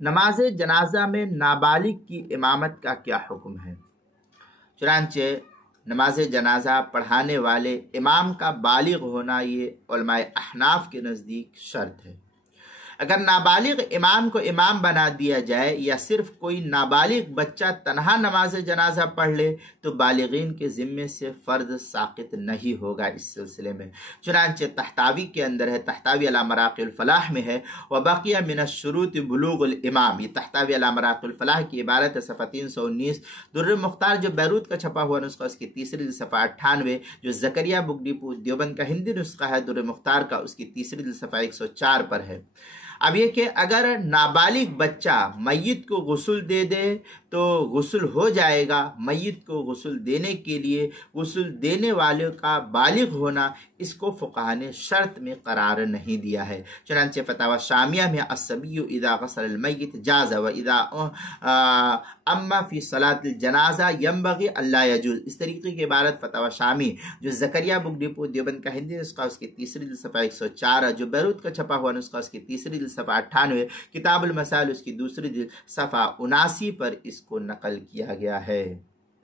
नमाज जनाजा में नाबालिग की इमामत का क्या हुक्म है। चुनांचे नमाज जनाजा पढ़ाने वाले इमाम का बालिग होना ये उलमाए अहनाफ के नज़दीक शर्त है। अगर नाबालिग इमाम को इमाम बना दिया जाए या सिर्फ कोई नाबालिग बच्चा तनहा नमाज जनाजा पढ़ ले तो बालिगीन के ज़िम्मे से फ़र्ज साक़ित नहीं होगा। इस सिलसिले में चुनांचे तहतावी के अंदर है, तहतावी अला मराक़िल फ़लाह में है, व बाक़िया मिनश शुरूत बुलूग़ुल इमाम, ये तहतावी अला मराक़िल फ़लाह की इबारत है, सफ़ा 319। दुर्र मुख्तार जो बैरूत का छपा हुआ नुस्खा उसकी तीसरी सफ़ा 98, जो ज़करिया बुगडीपुर देवबंद का हिंदी नुस्खा है दुर्र मुख्तार का उसकी तीसरी सफ़ा 104 पर है। अब ये कि अगर नाबालिग बच्चा मय्यत को गुस्ल दे दे तो गुस्ल हो जाएगा। मय्यत को गुस्ल देने के लिए गुस्ल देने वाले का बालिग होना इसको फ़ुक़हा ने शर्त में करार नहीं दिया है। चुनांचे फतावा शामिया में अस्सबिय्यु इज़ा गसल मय्यत जाज़ व इज़ा अम्मा फ़ी सलातिल जनाजा यंबग़ी अल्ला यजूज़, इस तरीके की इबारत फतावा शामी जो ज़करिया बुगडीपुर देवबंद का हिंदी नुस्खा उसकी तीसरी सफ़ा 104, जो बैरूत का छपा हुआ नुस्खा उसकी तीसरी सफ़ा 98, किताबुल मसाइल उसकी दूसरी सफ़ा 79 पर इसको नकल किया गया है।